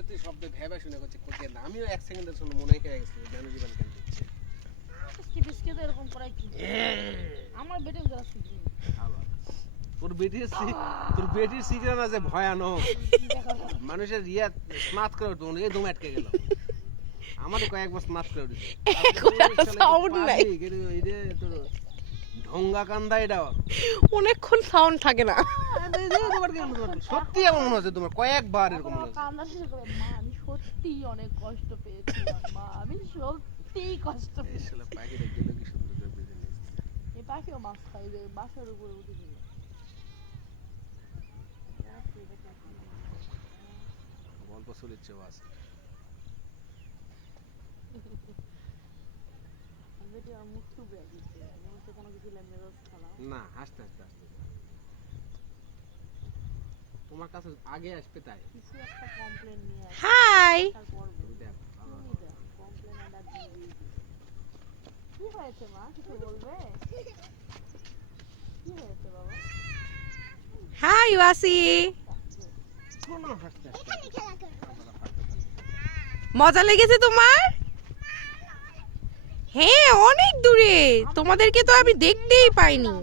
তুই শব্দ ভেবে শুনে করছিস কোকে না আমিও এক সেকেন্ডের জন্য মনে হয়ে গেছে জানো জীবন কেন দিচ্ছে কি বিস্কিট এরকম করাই কি আমার বেটে জরা শিখি তোর বেটির সিগারেট আছে ভয়ানক মানুষের রিয়া স্মার্ট করে উঠতো এই দম আটকে গেল আমারও কয়েকবার স্মার্ট করে উঠেছে সাউন্ড নাই তোর ঢঙ্গা কান্দা এটা অনেকক্ষণ সাউন্ড থাকে না সত্যি এমন মনে হচ্ছে তোমার কয়েকবার এরকম মনে হচ্ছে কান্না শেষ করে মা আমি সত্যি অনেক কষ্ট পেয়েছিলাম মা আমি সত্যি কষ্ট এই পেয়েছি শালা পাখিটা গেল কি সুন্দর করে বেঁধে নিয়েছে এই পাখিও মাছ খাই যে বাসার উপরে উঠে দিল গল্প চলিচ্ছে বাস বেটি আমার মুখ চুপে দিচ্ছে মনে হচ্ছে কোনো কিছু লেগে খালাম না হাসতে তোমার কাছে আগে আসবে তাই কিছু একটা কমপ্লেন নিয়ে আসে হাই তারপর দেখ কমপ্লেন আমরা দিয়ে দিই কি হয়েছে মা কিছু বলবে কি হয়েছে বাবা হাই ওয়াসি শোনো হাসতে মজা লেগেছে তোমার হ্যাঁ অনেক দূরে তোমাদেরকে তো আমি দেখতেই পাইনি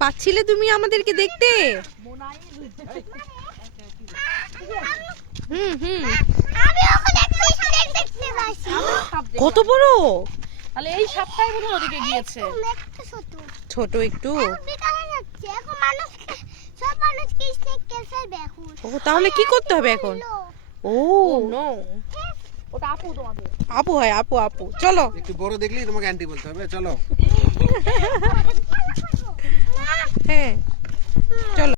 পাচ্ছিলে তুমি আমাদেরকে দেখতে মোনাই হুম হুম আমি ওখানে একটা স্নেক দেখতে পাচ্ছি কত বড় তাহলে এই সপ্তাহে মনে হয় ওদিকে গিয়েছে একটা ছোট ছোট একটু বিকালে যাচ্ছে এখন মানুষ সব মানুষ কি স্নেক কে ফেলবে এখন ও তাহলে কি করতে হবে এখন ও নো ওটা আপু তোমাদের আপু হয় আপু চলো একটু বড় দেখলেই তোমাকে অ্যান্টি বলতে হবে চলো হ্যাঁ চলো